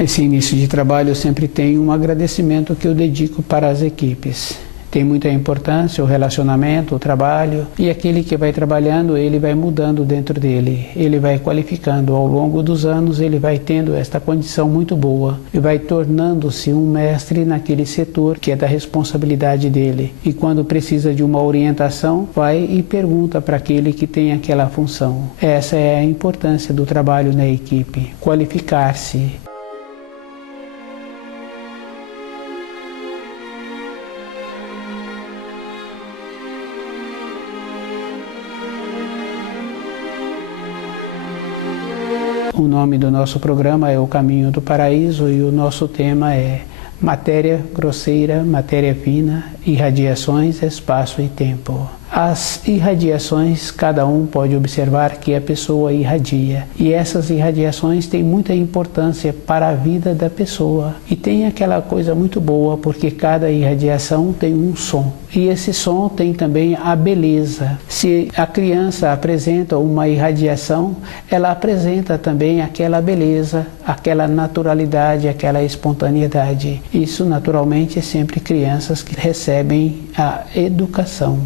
Esse início de trabalho eu sempre tenho um agradecimento que eu dedico para as equipes. Tem muita importância o relacionamento, o trabalho, e aquele que vai trabalhando, ele vai mudando dentro dele, ele vai qualificando. Ao longo dos anos, ele vai tendo esta condição muito boa e vai tornando-se um mestre naquele setor que é da responsabilidade dele. E quando precisa de uma orientação, vai e pergunta para aquele que tem aquela função. Essa é a importância do trabalho na equipe, qualificar-se. O nome do nosso programa é O Caminho do Paraíso e o nosso tema é Matéria Grosseira, Matéria Fina, Irradiações, Espaço e Tempo. As irradiações, cada um pode observar que a pessoa irradia. E essas irradiações têm muita importância para a vida da pessoa. E tem aquela coisa muito boa, porque cada irradiação tem um som. E esse som tem também a beleza. Se a criança apresenta uma irradiação, ela apresenta também aquela beleza, aquela naturalidade, aquela espontaneidade. Isso, naturalmente, é sempre crianças que recebem a educação.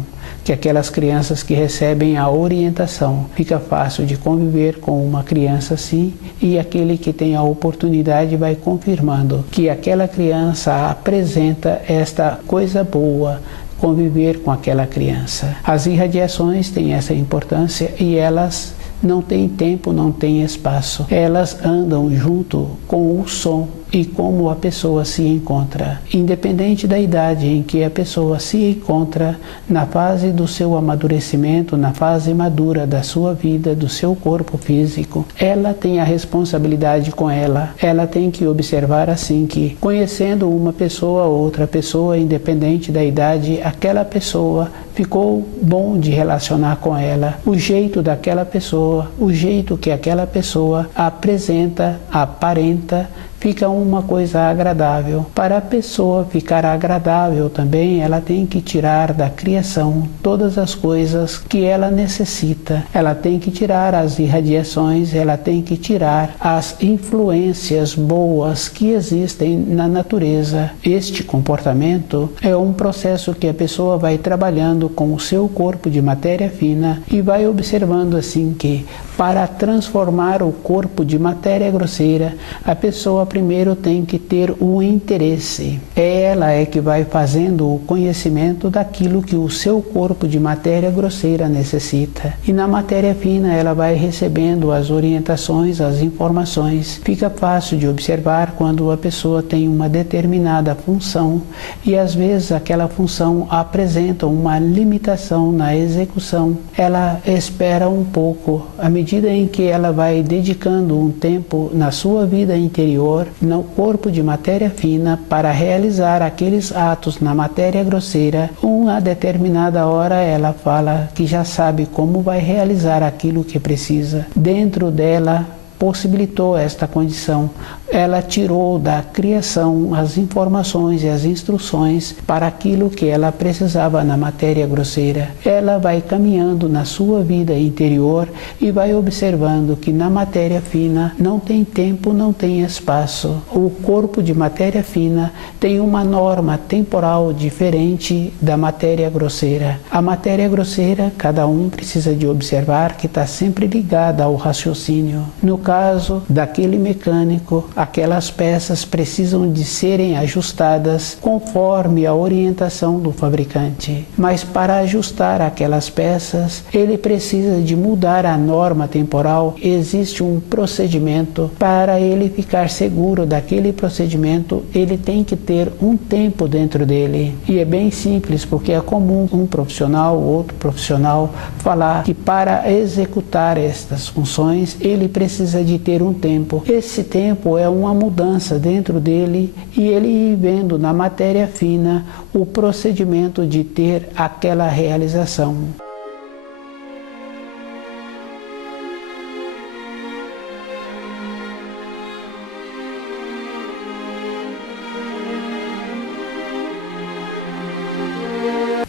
Que aquelas crianças que recebem a orientação. Fica fácil de conviver com uma criança assim, e aquele que tem a oportunidade vai confirmando que aquela criança apresenta esta coisa boa, conviver com aquela criança. As irradiações têm essa importância e elas não têm tempo, não têm espaço. Elas andam junto com o som e como a pessoa se encontra. Independente da idade em que a pessoa se encontra, na fase do seu amadurecimento, na fase madura da sua vida, do seu corpo físico, ela tem a responsabilidade com ela. Ela tem que observar assim que, conhecendo uma pessoa ou outra pessoa, independente da idade, aquela pessoa ficou bom de relacionar com ela. O jeito daquela pessoa, o jeito que aquela pessoa apresenta, aparenta, fica uma coisa agradável. Para a pessoa ficar agradável também, ela tem que tirar da criação todas as coisas que ela necessita. Ela tem que tirar as irradiações, ela tem que tirar as influências boas que existem na natureza. Este comportamento é um processo que a pessoa vai trabalhando com o seu corpo de matéria fina e vai observando assim que, para transformar o corpo de matéria grosseira, a pessoa primeiro tem que ter o interesse. Ela é que vai fazendo o conhecimento daquilo que o seu corpo de matéria grosseira necessita. E na matéria fina ela vai recebendo as orientações, as informações. Fica fácil de observar quando a pessoa tem uma determinada função e às vezes aquela função apresenta uma limitação na execução. Ela espera um pouco, à medida em que ela vai dedicando um tempo na sua vida interior, no corpo de matéria fina, para realizar aqueles atos na matéria grosseira, uma determinada hora ela fala que já sabe como vai realizar aquilo que precisa. Dentro dela possibilitou esta condição. Ela tirou da criação as informações e as instruções para aquilo que ela precisava na matéria grosseira. Ela vai caminhando na sua vida interior e vai observando que na matéria fina não tem tempo, não tem espaço. O corpo de matéria fina tem uma norma temporal diferente da matéria grosseira. A matéria grosseira, cada um precisa de observar que está sempre ligada ao raciocínio. No caso daquele mecânico, aquelas peças precisam de serem ajustadas conforme a orientação do fabricante. Mas para ajustar aquelas peças, ele precisa de mudar a norma temporal. Existe um procedimento. Para ele ficar seguro daquele procedimento, ele tem que ter um tempo dentro dele. E é bem simples, porque é comum um profissional, outro profissional, falar que para executar estas funções, ele precisa de ter um tempo. Esse tempo é uma mudança dentro dele e ele ir vendo na matéria fina o procedimento de ter aquela realização.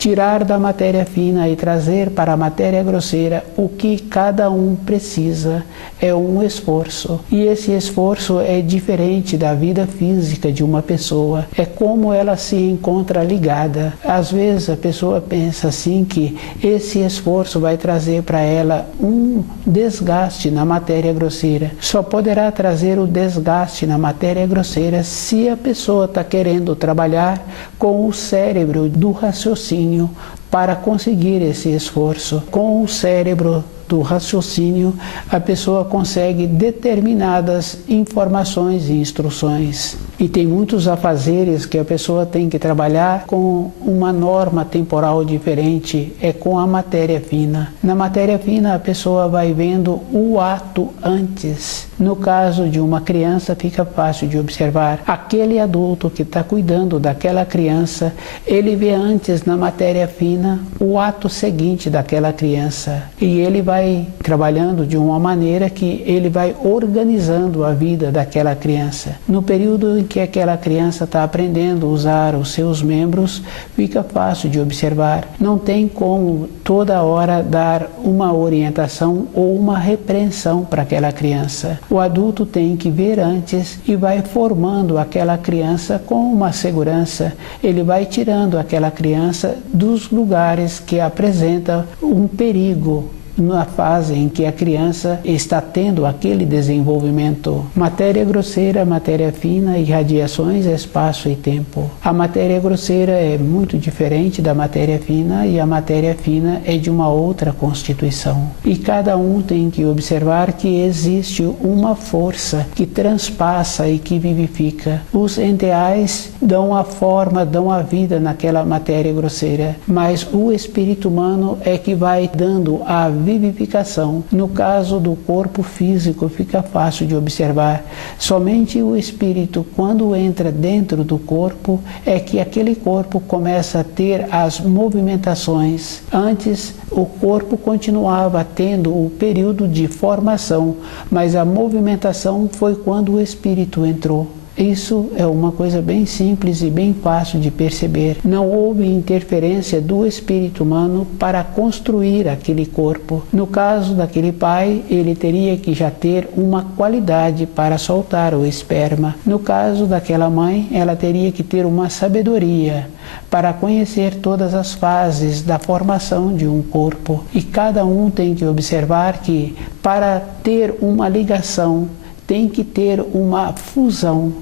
tirar da matéria fina e trazer para a matéria grosseira o que cada um precisa é um esforço. E esse esforço é diferente da vida física de uma pessoa. É como ela se encontra ligada. Às vezes a pessoa pensa assim que esse esforço vai trazer para ela um desgaste na matéria grosseira. Só poderá trazer o desgaste na matéria grosseira se a pessoa está querendo trabalhar com o cérebro do raciocínio para conseguir esse esforço. Com o cérebro do raciocínio, a pessoa consegue determinadas informações e instruções. E tem muitos afazeres que a pessoa tem que trabalhar com uma norma temporal diferente, é com a matéria fina. Na matéria fina, a pessoa vai vendo o ato antes. No caso de uma criança, fica fácil de observar. Aquele adulto que está cuidando daquela criança, ele vê antes na matéria fina o ato seguinte daquela criança. E ele vai trabalhando de uma maneira que ele vai organizando a vida daquela criança. No período em que aquela criança está aprendendo a usar os seus membros, fica fácil de observar. Não tem como toda hora dar uma orientação ou uma repreensão para aquela criança. O adulto tem que ver antes e vai formando aquela criança com uma segurança. Ele vai tirando aquela criança dos lugares que apresentam um perigo na fase em que a criança está tendo aquele desenvolvimento. Matéria grosseira, matéria fina, irradiações, espaço e tempo. A matéria grosseira é muito diferente da matéria fina e a matéria fina é de uma outra constituição. E cada um tem que observar que existe uma força que transpassa e que vivifica. Os enteais dão a forma, dão a vida naquela matéria grosseira, mas o espírito humano é que vai dando a vivificação. No caso do corpo físico, fica fácil de observar. Somente o espírito, quando entra dentro do corpo, é que aquele corpo começa a ter as movimentações. Antes, o corpo continuava tendo o período de formação, mas a movimentação foi quando o espírito entrou. Isso é uma coisa bem simples e bem fácil de perceber. Não houve interferência do espírito humano para construir aquele corpo. No caso daquele pai, ele teria que já ter uma qualidade para soltar o esperma. No caso daquela mãe, ela teria que ter uma sabedoria para conhecer todas as fases da formação de um corpo. E cada um tem que observar que para ter uma ligação, tem que ter uma fusão,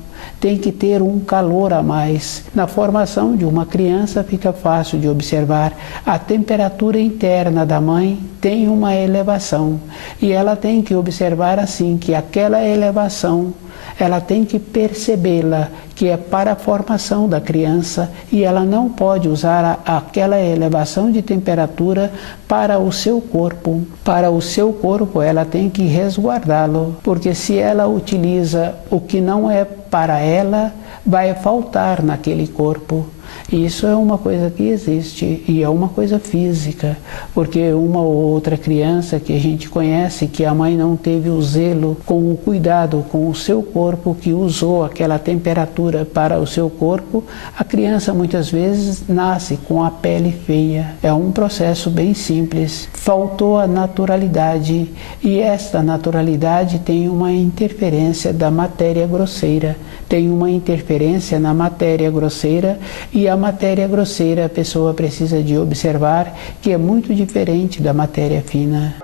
tem que ter um calor a mais. Na formação de uma criança fica fácil de observar. A temperatura interna da mãe tem uma elevação e ela tem que observar assim que aquela elevação ela tem que percebê-la, que é para a formação da criança, e ela não pode usar aquela elevação de temperatura para o seu corpo. Para o seu corpo, ela tem que resguardá-lo, porque se ela utiliza o que não é para ela, vai faltar naquele corpo. Isso é uma coisa que existe e é uma coisa física, porque uma ou outra criança que a gente conhece que a mãe não teve o zelo com o cuidado com o seu corpo, que usou aquela temperatura para o seu corpo, a criança muitas vezes nasce com a pele feia. É um processo bem simples. Faltou a naturalidade e esta naturalidade tem uma interferência da matéria grosseira, tem uma interferência na matéria grosseira e a matéria grosseira a pessoa precisa de observar que é muito diferente da matéria fina.